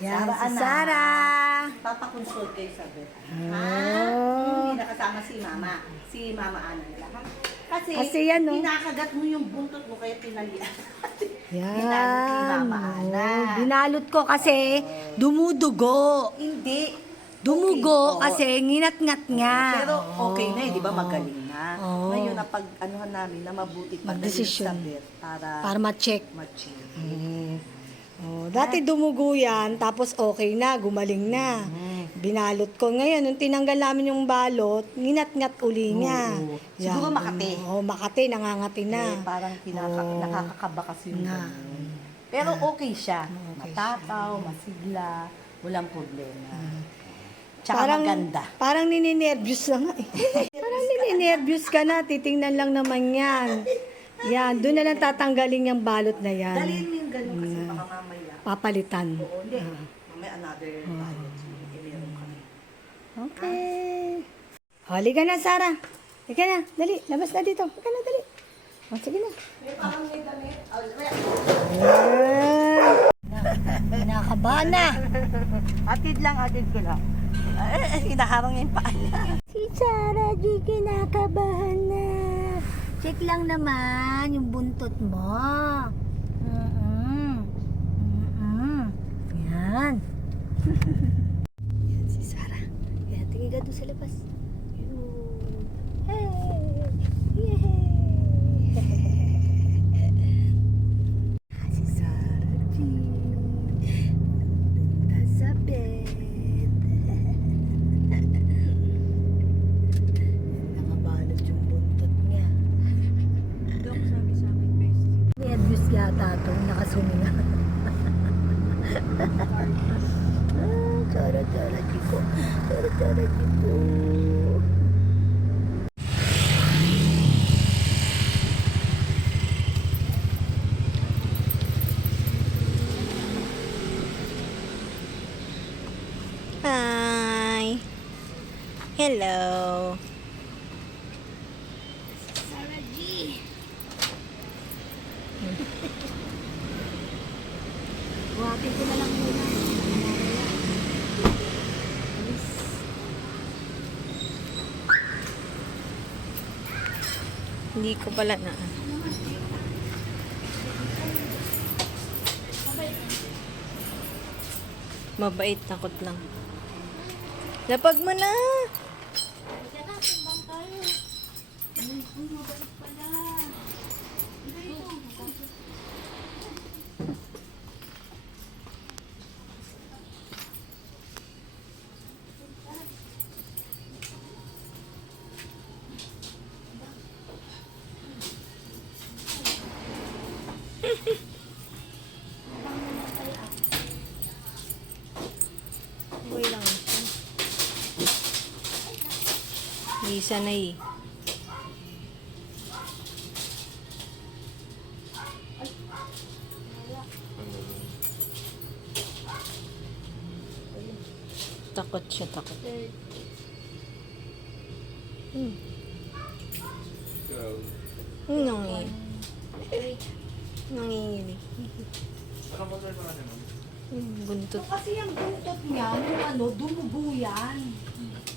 Yan, Sara, si anak. Sarah. Papakonsult kayo sa vet. Oh. Hindi nakasama si Mama. Si Mama Ana nila, ha? Kasi yan, no? Pinakagat mo yung buntot mo, kaya pinalian. Yan. Binalot ni Mama Ana. Binalot ko kasi dumudugo. Hindi. Dumugo Okay, oo. kasi nginat-ngat nga. Pero okay na, di ba? Magaling na. Oo. Ngayon, napag-anuhan namin na mabuti pa Magdesisyon. sa vet Para ma-check. ma-check. Oh, dati dumugo yan, tapos okay na, gumaling na. Binalot ko. Ngayon, nung tinanggal namin yung balot, nginat-ngat uli niya. Oo. Siguro Makati. Oo, Makati, nangangati na. Parang Oo. nakakakaba kasi yung Na. ganun. Pero okay siya. Okay Matataw, masigla, walang problema. Tsaka maganda. Parang nininervyos na nga eh. Parang nininervyos ka na, titingnan lang naman yan. Yan, doon na lang tatanggalin yung balot na yan. Dalhin mo yung ganun kasi baka mamaya. Papalitan. Oo, hindi. Mamaya another pilot. Meron kami. Okay. Halika na, Sarah. Halika na, dali. Labas na dito. Halika na, dali. O, sige na. Parang may damit. Kinakabahan na. Atid ko lang. Hinaharang yung paa niya. Si Sarah, di kinakabahan na. Check lang naman yung buntot mo. Yan. Yan si Sarah. Yan, tingin ka doon sa labas. Yun. Hey! Yay! Si Sarah G. Punta sa bed. Nakabalot yung buntot niya. Dok, sabi sa akin, best. Nervous yata ito. Nakasumi na. Sarah Chico. Sarah Chico. Hi. Hello. Sarah G. Buhatin ko na lang muna. Alis. Hindi ko pala na. Mabait, takot lang. Lapag mo na. Okay lang siya. Hindi sanay. Takot siya, takot. Nanginginig. Buntot. Kasi yung buntot niya, yung dumugo yan.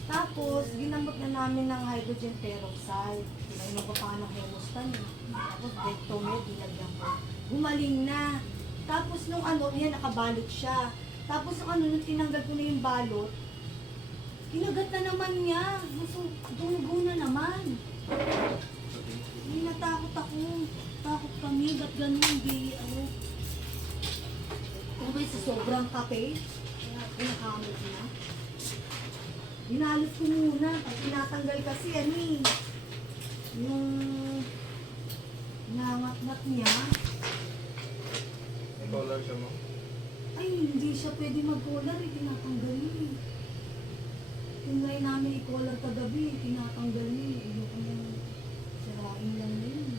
Tapos, ginamot na namin ng hydrogen peroxide. Pinainom ko pa ng hemustan. Tapos, Dectomed, dinagyan ko. Gumaling na. Tapos, nung yan, nakabalot siya. Tapos, nung tinanggal ko na yung balot, kinagat na naman niya. Dumugo na naman. Hindi natakot ako. Takot kami, ba't ganun, kung ba sa sobrang kape, pinakamot na. Binalot ko muna, pag tinatanggal kasi yung nangat-ngat niya. May collar siya mo? Ay, hindi siya pwede mag-collar, tinatanggal niya. Tinry namin i-collar kagabi, tinatanggal niya. Ayoko nang sirain lang na yun.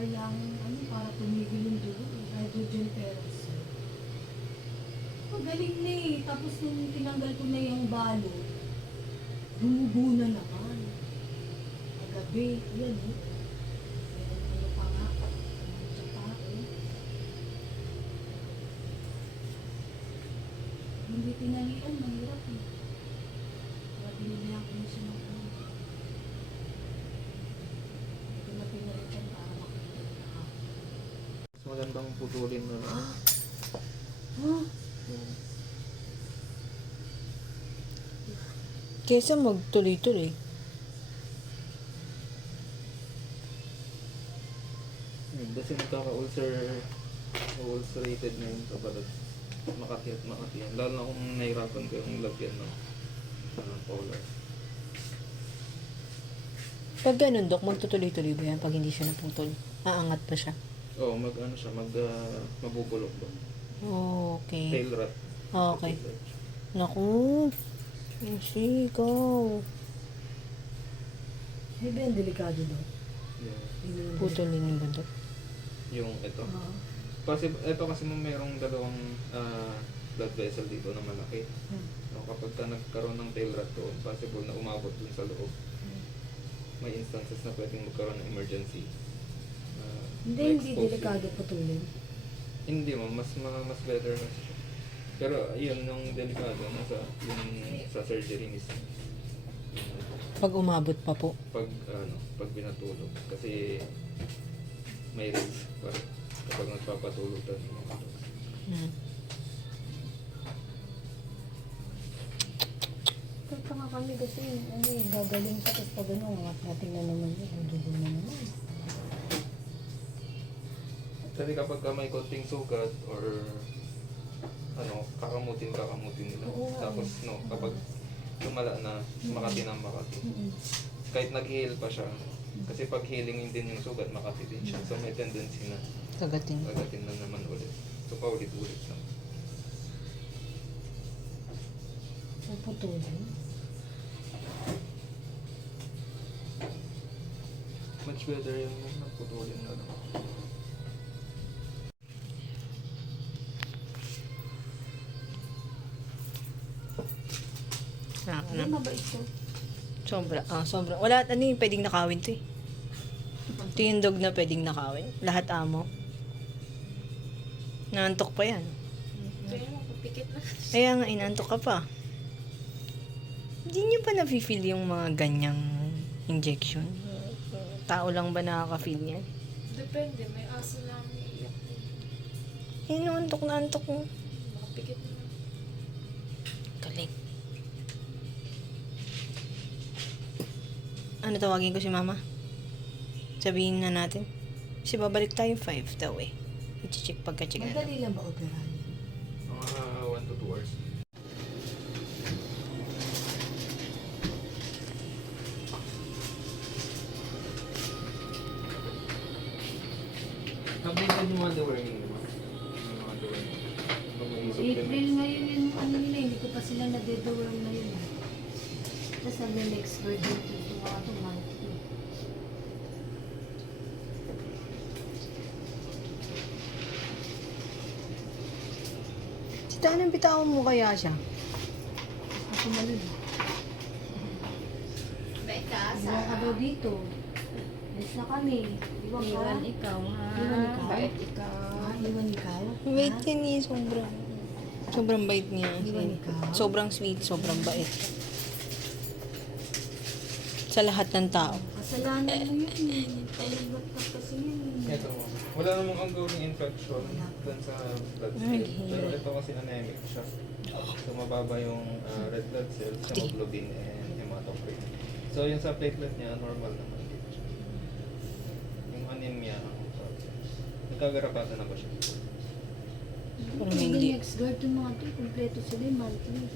Kailangan para tumigil yung dugo, hydrogen peroxide. Magaling na eh. Tapos nung tinanggal ko na yung balot, dumugo na naman. Agad Grabe, yan eh. Ano pa nga? Ano pa eh? Hindi tinalian, mahirap eh. Kaya binilihan ko na siya ng ano. Hindi ko na pinalitan para makita na ako. Mas magandang putulin na lang. Huh? Yung Kesa magtuloy-tuloy. Yun, kasi ulcerated na yung kabalat. Makati at makati yan. Lalo na kung nahirapan ko yung lagyan ng polar. Pag ganun, Dok, magtutuloy-tuloy ba yan pag hindi siya naputol? Aangat pa siya? Oo, mag-ano siya, mabubulok ba? Okay. Tail rat. Okay. Naku. Kasi ikaw. Hindi ba yung delikado daw? Yeah. Putol din yung bundok. Yung ito. Oo. Kasi ito kasi mayroong dalawang blood vessel dito na malaki. So, kapag ka nagkaroon ng tail rat doon, possible na umabot dun sa loob. May instances na pwedeng magkaroon ng emergency. Hindi ma-expose delikado putulin. Hindi mo, mas better na siya. Pero yun, yung delikado, nasa yung sa surgery mismo. Pag umabot pa po. Pag binatulog. Kasi may risk kapag nagpapatulog tayo. Hmm. Kaya nga kami kasi, ano eh, gagaling sa tapos pag ano, angat natin na naman yun, dudugo na naman. Kasi kapag ka may konting sugat or kakamutin nila. Oo nga Tapos kapag lumala na, makati ng makati. Kahit nag-heal pa siya, kasi pag healing din yung sugat, makati din siya. So may tendency na Kagatin. agatin na naman ulit. So paulit-ulit lang. Puputulin. Much better yung nagputulin na lang. Ano mabait ko? Sobra. Wala, ano yung pwedeng nakawin to eh. Ito yung dog na pwedeng nakawin. Lahat amo. Naantok pa yan. Kaya nga, inantok ka pa. Hindi niyo pa nafe-feel yung mga ganyang injection? Tao lang ba nakaka-feel yan? Depende, may aso na umiiyak. Antok na antok mo. Makapikit na. Galing. Ano tawagin ko si mama? Sabihin na natin. Kasi babalik tayo 5 daw eh. I-check pagka-check na. Madali lang ba operahan? Mga 1 to 2 hours. Updated yung mga deworming naman. Yung mga deworming. Pag may April supplements. ngayon yung ano nila, hindi ko pa sila na-deworm na yun. Tapos next version to mga to monthly. Sita, anong bitawan mo kaya siya? Ako malun. Beka, Iwan ka daw dito. Alis na kami. Iwan ka. Iwan ikaw, ha? Iwan ikaw? Bait ikaw. Iwan ikaw? Bait Ha? yan eh, sobrang. Sobrang bait niya. Iwan ikaw? Sobrang sweet, sobrang bait. Sa lahat ng tao. Kasalanan mo yun. Palagat ka kasi yun. Ito mo. Wala namang ongoing infection dun sa blood cells. Pero ito kasi anemic siya. So mababa yung red blood cells, hemoglobin, and hematocrit. So yung sa platelet niya, normal naman din siya. Yung anemia, nagkagarapatan na ba siya? Parang Hindi. hindi. Next guard yung mga to. Kompleto sila yung monthly.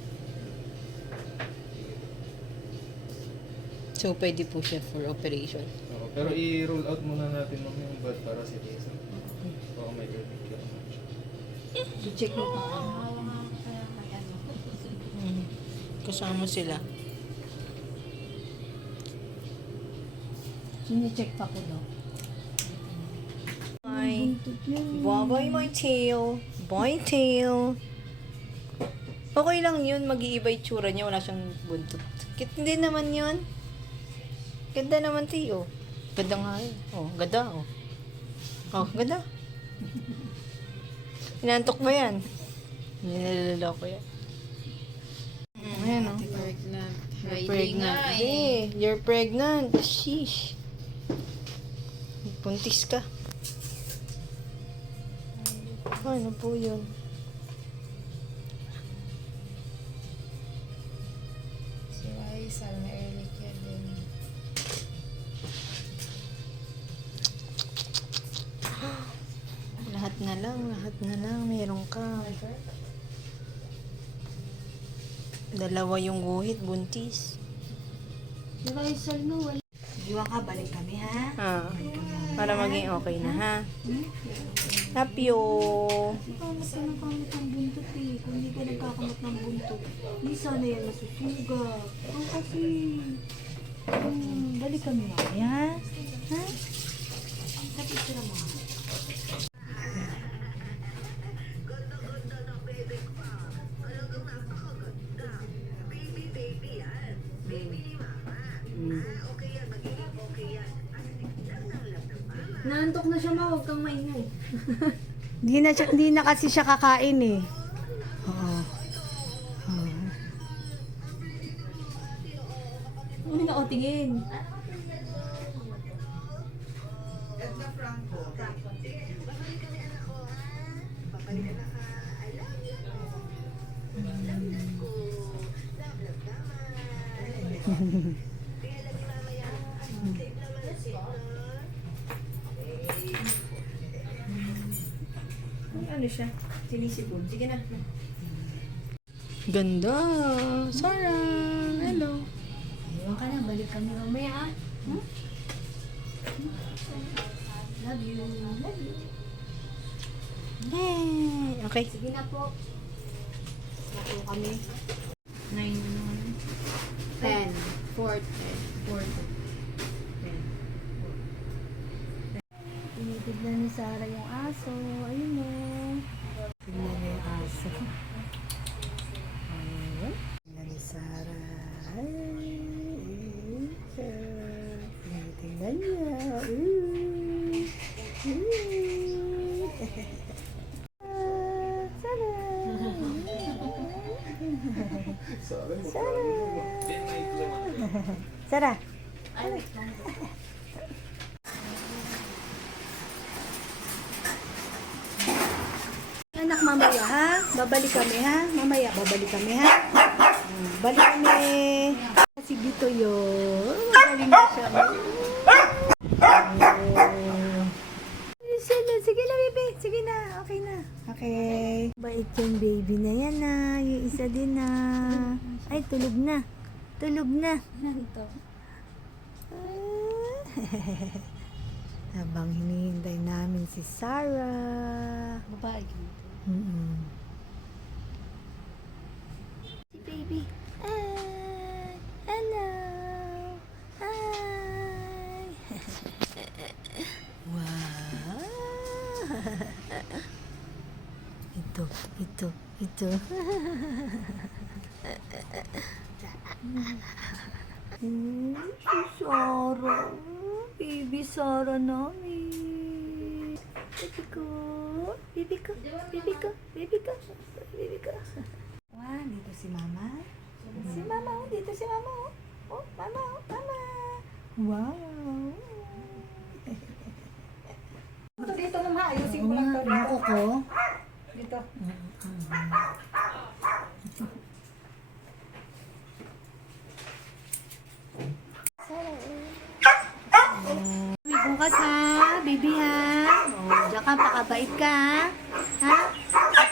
So, pwede po siya for operation. Oo, pero i-roll out muna natin yung blood para si Lisa. Oo, may urticaria naman siya. I-check mo pa. Kaya may ano. Kasama sila. Sini-check pa ko daw. Bye. Bye my tail. Bye tail. Okay lang yun. Mag-iiba yung tsura niya. Wala siyang buntot. Cute din naman yun. Ganda naman, Tio. Ganda nga yun. Oh, ganda, oh. Oh, ganda. Inantok pa yan. Nilalala ko yan. Ayan, oh. Pregnant. You're pregnant. Hey, you're pregnant. Sheesh. Puntis ka. Ano po yun? Si Raisal na early care din. Lahat na lang. Meron ka. Dalawa yung guhit, buntis. Si Raisal no, wala. Iwan ka, balik kami ha. Ah, para maging okay na, ha? Tapyo. Kamat ka ng kamot ng buntot eh. Kung hindi ka nagkakamot ng buntot, hindi sana yan masusugat. Oo kasi. Balik kami mamaya. Ha? Tapos sila mo. Naantok na siya, ma. Huwag kang maingay. Hindi na kasi siya kakain eh. Oo. Hindi na ako tingin. Ano siya? Sinisipon. Sige na. Ganda. Sarah. Hello. Iwan ka na. Balik kami mamaya ha. Love you. Love you. Hey. Okay. Sige na po. Naku kami. 9, 10, 14. Tinitignan ni Sarah yung aso. Ayun o. Tignan niya yung aso. Ayun. Tignan ni Sarah. Ay. Tignan niya. Sarah. Anak, mamaya ha? Babalik kami ha? Mamaya, babalik kami ha? Balik kami. Si Bito yun. Magaling na siya. Sige na, baby. Sige na. Okay na. Okay. Bait yung baby na yan na. Yung isa din na. Ay, tulog na. Tulog na. Habang hinihintay namin si Sarah. Babae ka. Si baby. Ay, hello. Hi. Wow. Ito. Si Sarah. Baby Sarah namin. Baby ko. Wah, dito si Mama. Si Mama, oh. Dito si Mama, oh. Oh, Mama, oh. Mama. Wow. Dito naman, ayusin ko Oo lang nga, to. yung kuko. Dito. Bukas ha, baby ha. Oh, diyan ka, pakabait ka ha.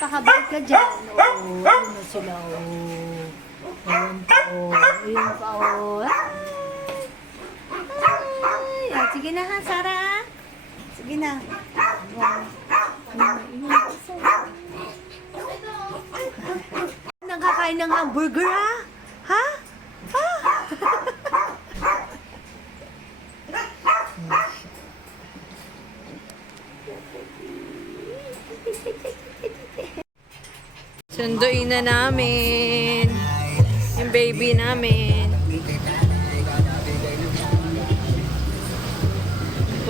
Pakabait ka dyan. Oh, ayun na sila, oh. Ayun pa, oh. Ayun pa, oh. Ay, ah, sige na ha, Sarah. Sige na. Nakakain ng hamburger ha? Ha? Ha? Sunduin na namin yung baby namin.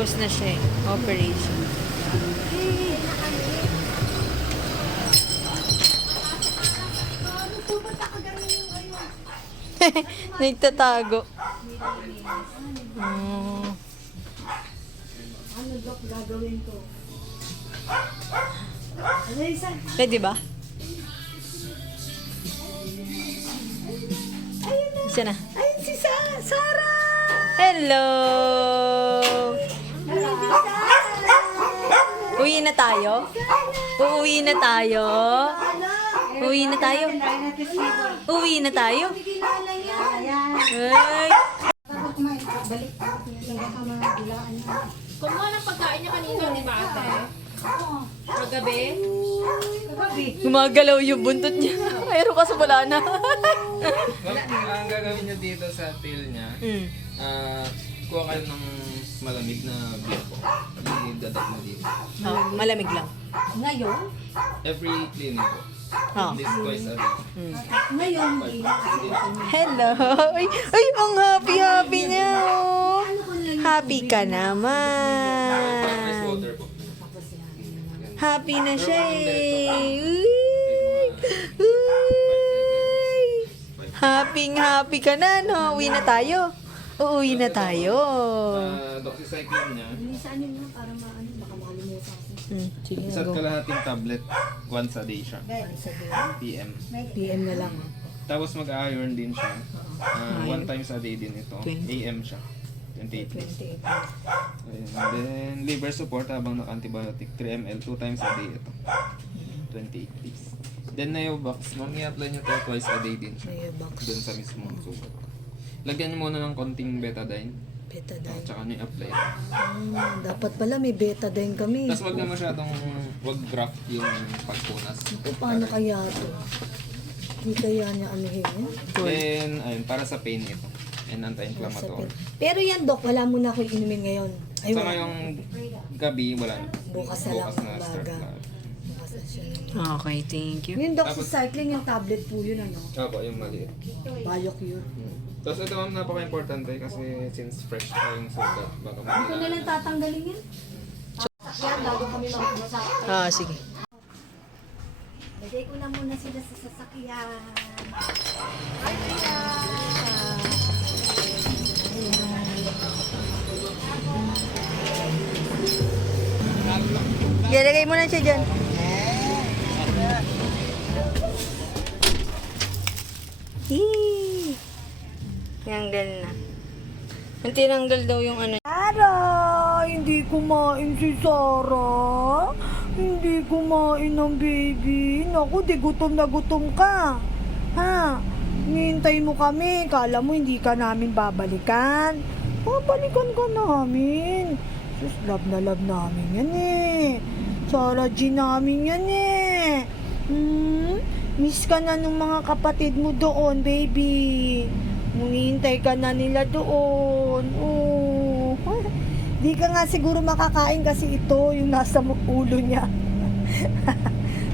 Tapos na siya eh. Operation. Nagtatago. Oh. Ano, Dok, gagawin ko? Ano, isa? Pwede ba? Isa na. Ayun si Sarah! Hello! Uwi na tayo? Uuwi na tayo? Uwi na tayo? Uwi na tayo? Kilala yan. Ay! Kumuha ng pagkain niya kanina, di ba ate? Kagabi? Gumagalaw yung buntot niya. Pero kasi wala na. Ang gagawin niyo dito sa tail niya, Mm. kuha kayo ng malamig na bimbo. I-dadag mo dito. Oh, malamig lang. Ngayon? Every cleaning po. Oh. This twice a day. Ngayon, hindi na kasi ako Hello! Ay, ay, ang happy niya! Oh. Happy ka Ice naman! water po. Happy na siya eh! Uy! Uy! Happy ka na, no? Uwi na tayo. Uuwi na tayo. Doxycycline niya, Bilisan nyo na para maano, baka makalimutan ko. Sige na, isa't go. kalahating tablet once a day siya. PM. PM na lang. Tapos mag-iron din siya. One times a day din ito. 20. AM siya. 28 days. And then liver support habang naka-antibiotic 3 ml 2 times a day ito. 28 days. Then Neobox, mami-apply nyo to twice a day din siya. Neobox. Doon sa mismong sugat. Lagyan nyo muna ng konting betadine. Betadine. Tsaka nyo i-apply. Dapat pala may betadine kami. Tapos wag na masyadong, wag graft yung pagpunas. Paano kaya to? Hindi kaya niya anuhin yun? Then, ayun, para sa pain ito. And anti-inflammatory. Pero yan, Dok, wala muna ako inumin ngayon. Ay, Sa wala. ngayong gabi, wala na. Bukas na lang, start umaga. na. Bukas na siya. Okay, thank you. Yung doxycycline, yung tablet po yun, ano? Opo, yung maliit. Biocure. Tapos ito ma'am, napaka-importante kasi since fresh pa yung sugat, baka Ito na lang madilaan. tatanggalin yan. Yan, bago kami mag-usap. Ah, sige. Lagay ko na muna sila sa sasakyan. Ilagay mo na siya dyan. Hii. Tinanggal na. Ang tinanggal daw yung ano. Sarah! Hindi kumain si Sarah. Hindi kumain ng baby. Naku, di gutom na gutom ka. Ha? Nihintay mo kami. Kala mo hindi ka namin babalikan. Babalikan ka namin. Sus, love na love namin yan eh. Sarah G namin yan eh. Miss ka na ng mga kapatid mo doon, baby. Munihintay ka na nila doon. Oh. Di ka nga siguro makakain kasi ito yung nasa ulo niya.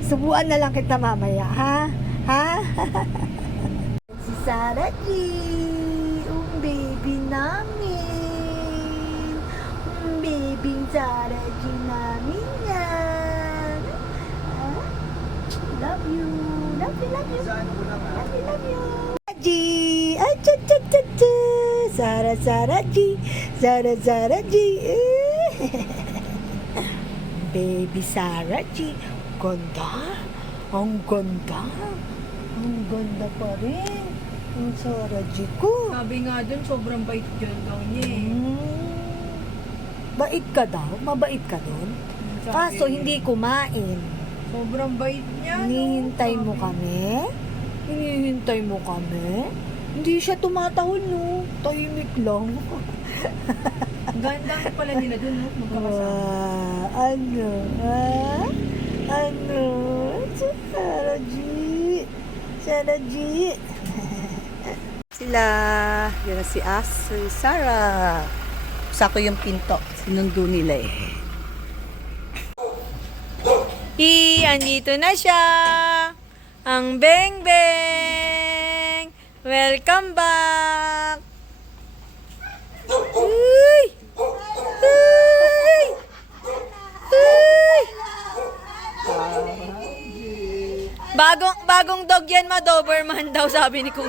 Subuan na lang kita mamaya, ha? Ha? Si Sarah G, baby namin. Baby Sarah G namin yan. Ah, love you. Love you, love you. Love you, love you. G, ay, cha, cha, cha, cha. Sarah G, Sarah G. Baby Sarah G. Ganda. Ang ganda. Ang ganda pa rin. Ang Sarah G ko. Sabi nga dun, sobrang bait dyan daw niya eh. Bait ka daw? Mabait ka doon? Kaso hindi kumain. Sobrang bait niya. Hinihintay mo kami? Hinihintay mo kami? Hindi siya tumatahol, no? Tahimik lang. Ganda pala nila dun, no? Ano? Ha? Ano? Sarah G. Sarah G. Sila. Yan na si Sarah. Sako yung pinto. Sinundo nila eh. Andito na siya. Ang Beng Beng. Welcome back. Uy! Uy! Bagong dog yan, ma. Doberman daw, sabi ni Kuya.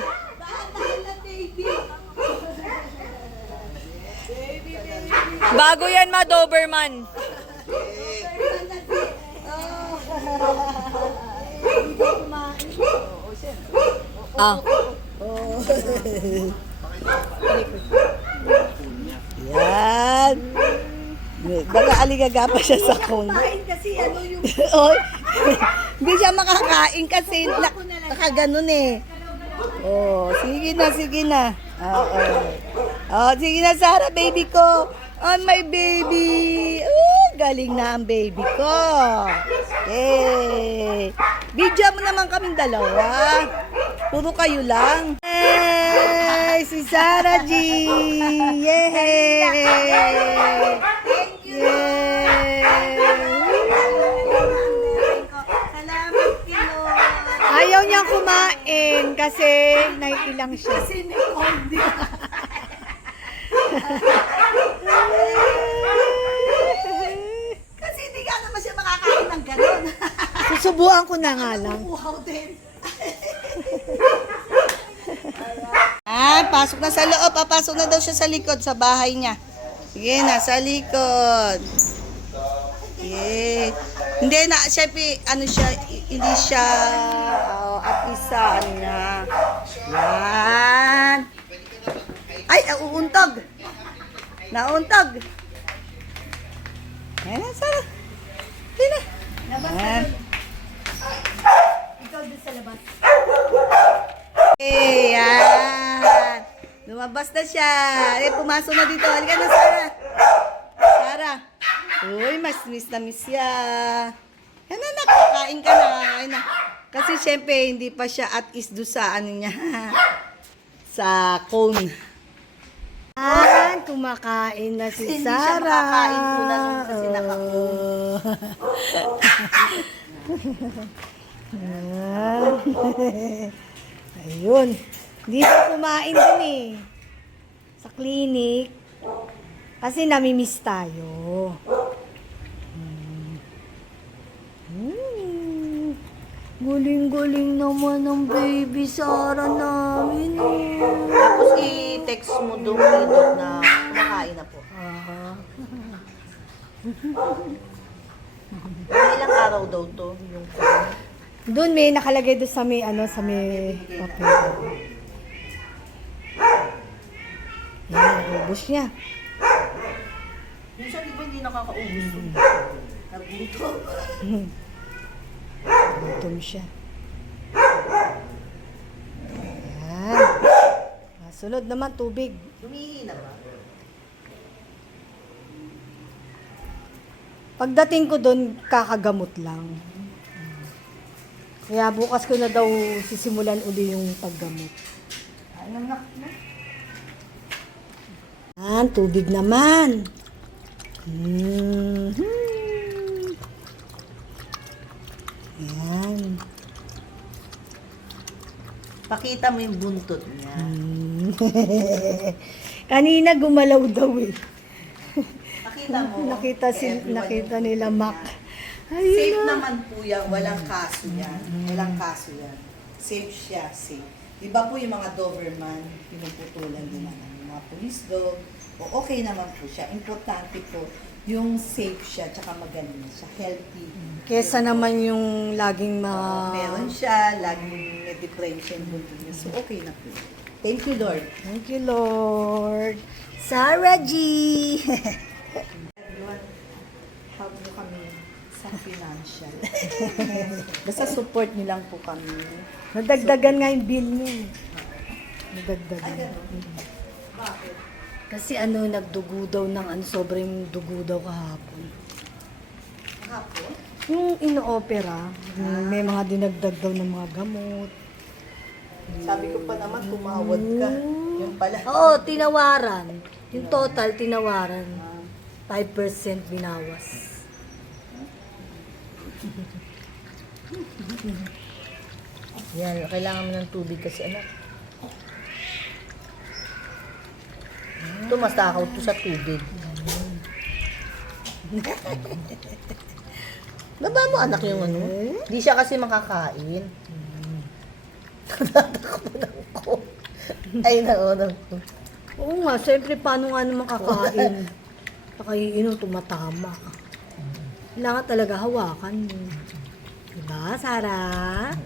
Bago yan, ma. Doberman. Ah. Yan. Baka aligaga pa siya sa cone. Kain kasi ano yung Oy. Hindi siya makakain kasi nakaganon eh. Oh, sige na, sige na. Oo. Oh, sige na, Sarah, baby ko. Oh, my baby. Galing na ang baby ko. Okay. Video mo naman kaming dalawa. Puro kayo lang. Hey, si Sarah G. Yay! salamat kilo. Ayaw niyang kumain kasi naiilang siya. Kasi hindi ka naman siya makakain ng gano'n. Susubuan ko na nga lang. Wow din. Pasok na sa loob. Papasok na daw siya sa likod, sa bahay niya. Sige na, sa likod. Yeah. Hindi na, syempre, ano siya, hindi siya, at isa, ano niya. Yan. Ay, nauuntog. Nauuntog. Yan na, Sarah. Yan na. Yan. Ikaw din sa labas. Eh, yan. Lumabas na siya. Eh, pumasok na dito. Halika na, Sarah. Sarah. Uy, mas miss na miss siya. Yan na, nakakain ka na. Kakain na. Kasi syempre, hindi pa siya at is do sa ano niya. Sa cone. Kumakain na si Hindi siya Sarah. makakain po na nung kasi naka-cone. Ayun. Dito kumain din eh. Sa clinic. Kasi namimiss tayo. Guling-guling naman ang baby Sarah namin eh. Tapos i-text mo doon dito na kumakain na po. Ilang araw daw to? Yung Doon may nakalagay doon sa may sa may papel. Yan, ubos niya. minsan di ba hindi nakakaubos to? Nagutom. Gutom siya. Yan. Sunod naman tubig. Lumihi na ba? Pagdating ko doon, kakagamot lang. Kaya bukas ko na daw sisimulan uli yung paggamot. Yan, tubig naman. Yan. Pakita mo yung buntot niya. Kanina gumalaw daw eh. Pakita mo. Nakita nila Mac. Safe naman po yan. Walang kaso yan. Walang kaso yan. Safe siya. Safe. Diba po yung mga Doberman, pinuputulan din naman yung mga police dog. O okay naman po siya. Importante po yung safe siya, tsaka magaling siya. Healthy. Kesa naman yung laging Meron siya, laging may depression buntot niya. So okay na po. Thank you, Lord. Thank you, Lord. Sarah G. Everyone, help mo kami sa financial. Basta support niyo lang po kami. Nadagdagan nga yung bill niya. Nadagdagan. Bakit? Kasi nagdugo daw ng sobrang dugo daw kahapon. Kahapon? Yung ino-opera, may mga dinagdag daw ng mga gamot. Sabi ko pa naman, tumawad ka. Yung pala. Oo, tinawaran. Yung total, tinawaran. 5% binawas. Yan, kailangan mo ng tubig kasi anak. Ito, mas takaw to sa tubig. Baba mo anak yung ano. Hindi siya kasi makakain. Natatakbo na ako. Ay, naunang ko. Oo nga, siyempre, paano nga naman kakain? Pakaiinom, tumatama. Kailangan talaga hawakan mo. Diba, Sarah?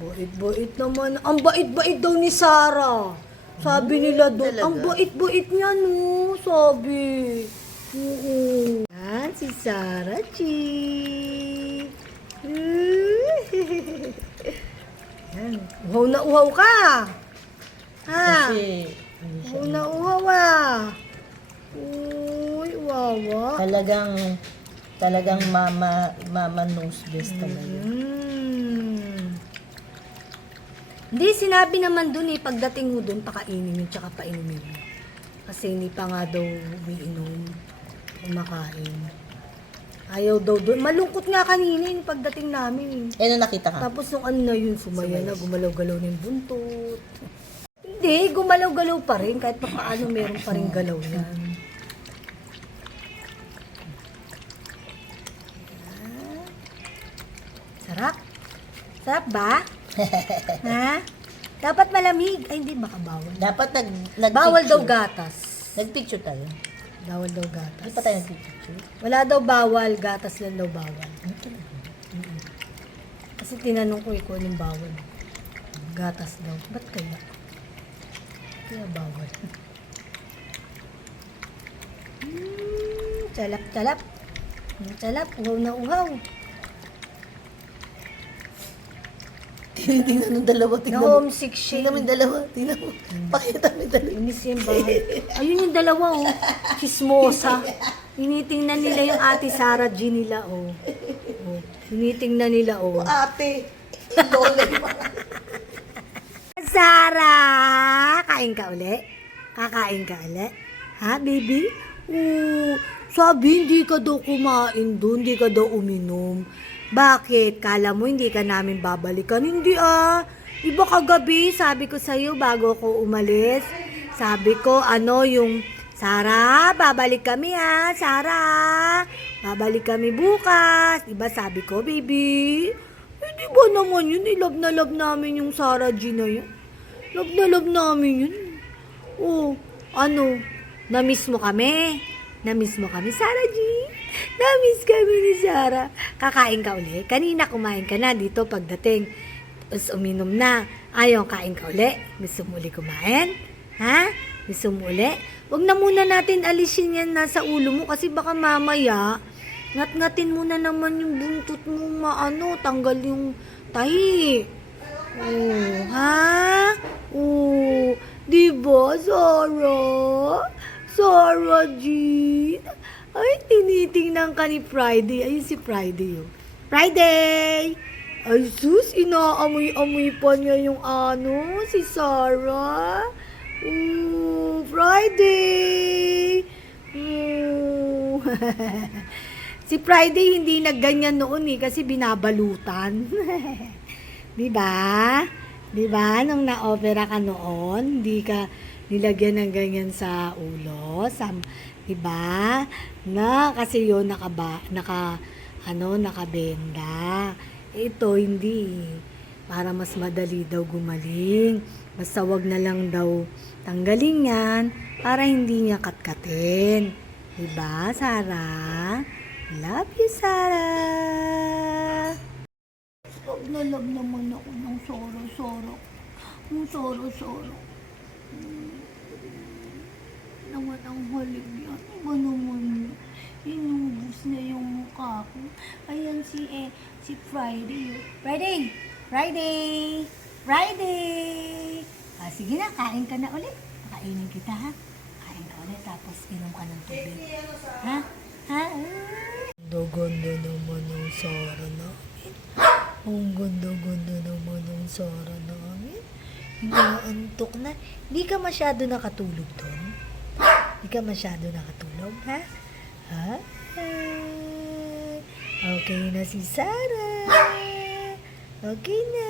Bait-bait naman. Ang bait-bait daw ni Sarah. Sabi nila doon, Talaga? ang bait-bait niya, no? Sabi. Oo. Yan, si Sarah G. Yan. Uhaw na uhaw ka. Ha? Kasi, Uhaw na uhaw ah. Uy, wawa. talagang mama knows best talaga. Hindi, sinabi naman dun pagdating mo dun, pakainin yun, tsaka painumin mo. Kasi hindi pa nga daw umiinom, kumakain. Ayaw daw dun. Malungkot nga kanina yung pagdating namin. Eh, nung nakita ka? Tapos nung ano na yun, sumaya na, gumalaw-galaw na yung buntot. Hindi, gumalaw-galaw pa rin, kahit pa paano meron pa rin galaw yan. Sarap? Sarap ba? Ha? Dapat malamig. Ay, hindi, baka bawal. Dapat Bawal daw gatas. Nagpicture tayo. Bawal daw gatas. Hindi pa tayo nagpicture. Wala daw bawal, gatas lang daw bawal. Kasi tinanong ko kung anong bawal. Gatas daw. Ba't kaya? Kaya bawal. Calap. Calap, uhaw na uhaw. Tingnan ng dalawa, tingnan mo. Na-homesick siya. Tingnan mo yung dalawa, tingnan mo. Pakita mo yung dalawa. Inis yung bahay. Ayun yung dalawa, oh. Chismosa. Tinitingnan nila yung ate Sarah G nila, oh. Oh. Tinitingnan nila, oh. Ate, lola yung mga. Sarah! Kain ka uli? Kakain ka uli? Ha, baby? Sabi, hindi ka daw kumain doon, hindi ka daw uminom. Bakit? Kala mo hindi ka namin babalikan? Hindi ah. Di ba kagabi, sabi ko sa'yo bago ako umalis, sabi ko, yung, Sarah, babalik kami ha, Sarah. Babalik kami bukas. Di ba sabi ko, baby? Eh, di ba naman yun? Love na love namin yung Sarah G na yun. Love na love namin yun. Oh, na-miss mo kami? Na-miss mo kami, Sarah G? Na-miss kami ni Sarah. Kakain ka uli? Kanina kumain ka na dito pagdating. Tapos uminom na. Ayaw, kain ka uli? Gusto mo uli kumain? Ha? Gusto mo uli? Huwag na muna natin alisin yan nasa ulo mo kasi baka mamaya ngat-ngatin mo na naman yung buntot mo tanggal yung tahi. Oh, ha? Oh, diba, Sarah? Sarah Jean? Ay, tinitingnan ka ni Friday. Ayun si Friday, oh. Friday! Ay, sus, inaamoy-amoy pa niya yung si Sarah. Friday! Si Friday hindi nagganyan noon kasi binabalutan. Diba? Diba? Nung na-opera ka noon, hindi ka nilagyan ng ganyan sa ulo. Diba? Kasi yun nakabenda. Ito hindi. Para mas madali daw gumaling. Basta wag na lang daw tanggalin yan para hindi niya katkatin. Diba, Sarah? Love you, Sarah! Love na love naman ako ng soro-soro. Ng soro-soro. Naman ang halik yan. Iba naman yun. Inubos na yung mukha ko. Ayan si Friday. Friday! Sige na, kain ka na ulit. Kainin kita, ha? Kain ka ulit, tapos inom ka ng tubig. Ha? Ganda naman ng Sara namin. Ang ganda naman ng Sara namin. Inaantok na. Hindi ka masyado nakatulog doon? Hindi ka masyado nakatulog, ha? Okay na si Sarah. Okay na.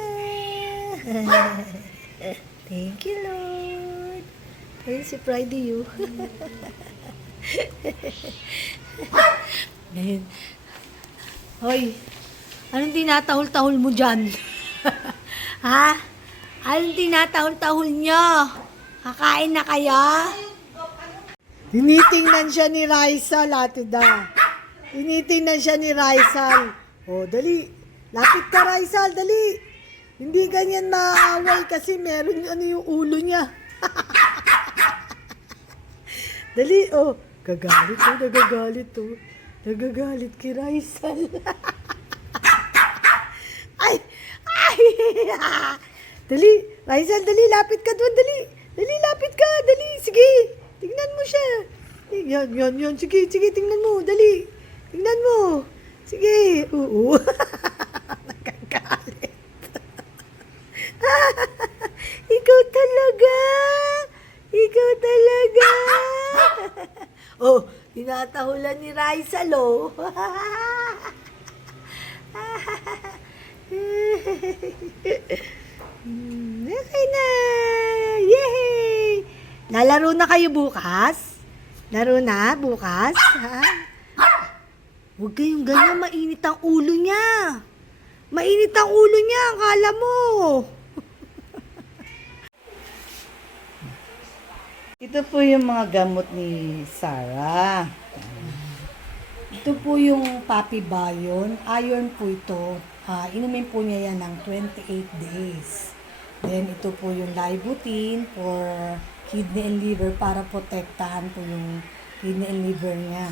Thank you, Lord. Ayun si Friday, you. Ngayon. Hoy, Anong tinatahol-tahol mo dyan? Ha? Anong tinatahol-tahol nyo? Kakain na kaya? Tinitingnan siya ni Raisal, Ate Da. Tinitingnan siya ni Raisal. O, dali. Lapit ka, Raisal, dali. Hindi ganyan maaway kasi meron ano yung ulo niya. Dali, oh. Gagalit, oh. Nagagalit, oh. Nagagalit kay Raisal. Ay! Ay! Dali! Raisal, dali! Lapit ka doon! Dali! Dali! Lapit ka! Dali! Sige! Tingnan mo siya! Yan. Sige, tingnan mo! Dali! Tingnan mo! Sige! Oo! Nagagalit! Ikaw talaga! Ikaw talaga! Oh! Tinatahulan ni Raisal, oh! Okay na! Yay! Lalaro na kayo bukas? Laro na bukas? Ha? Huwag kayong ganyan, mainit ang ulo niya. Mainit ang ulo niya, akala mo. Ito po yung mga gamot ni Sarah. Ito po yung Papi Bayon. Iron po ito. Inumin po niya yan ng 28 days. Then ito po yung Libutin for kidney and liver para protektahan po yung kidney and liver niya.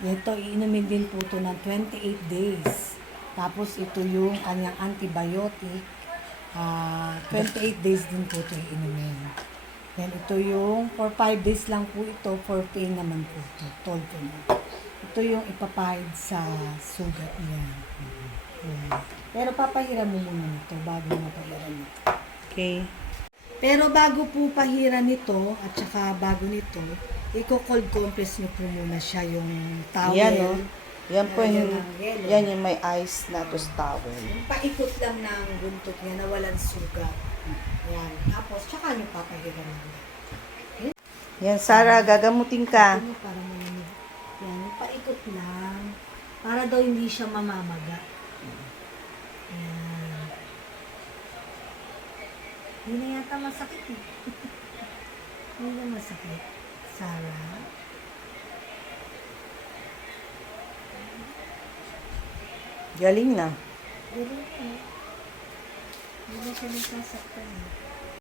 Ito, iinumin din po ito ng 28 days. Tapos ito yung kanyang antibiotic. 28 days din po ito iinumin. Then ito yung for 5 days lang po ito. For pain naman po ito. Told ko na. Ito yung ipapahid sa sugat niya. Pero papahiram mo muna nito bago mo pahiram ito. Okay. Pero bago po pahiram nito at saka bago nito, i-cold compress nyo po muna siya yung towel. Yan, oh. Yan po Lagyan yung, ng yelo. yan yung may ice na to towel. Paikot lang ng buntot niya na walang sugat. Yan. Tapos, tsaka nyo papahiram nyo. Yan, Sarah, gagamutin ka. Ano, para malamig. Yan, paikot lang. Para daw hindi siya mamamaga. Yan. Hindi na yata masakit eh. Hindi na masakit. Sarah. Galing na. Galing ka. Hindi na siya nasasaktan eh.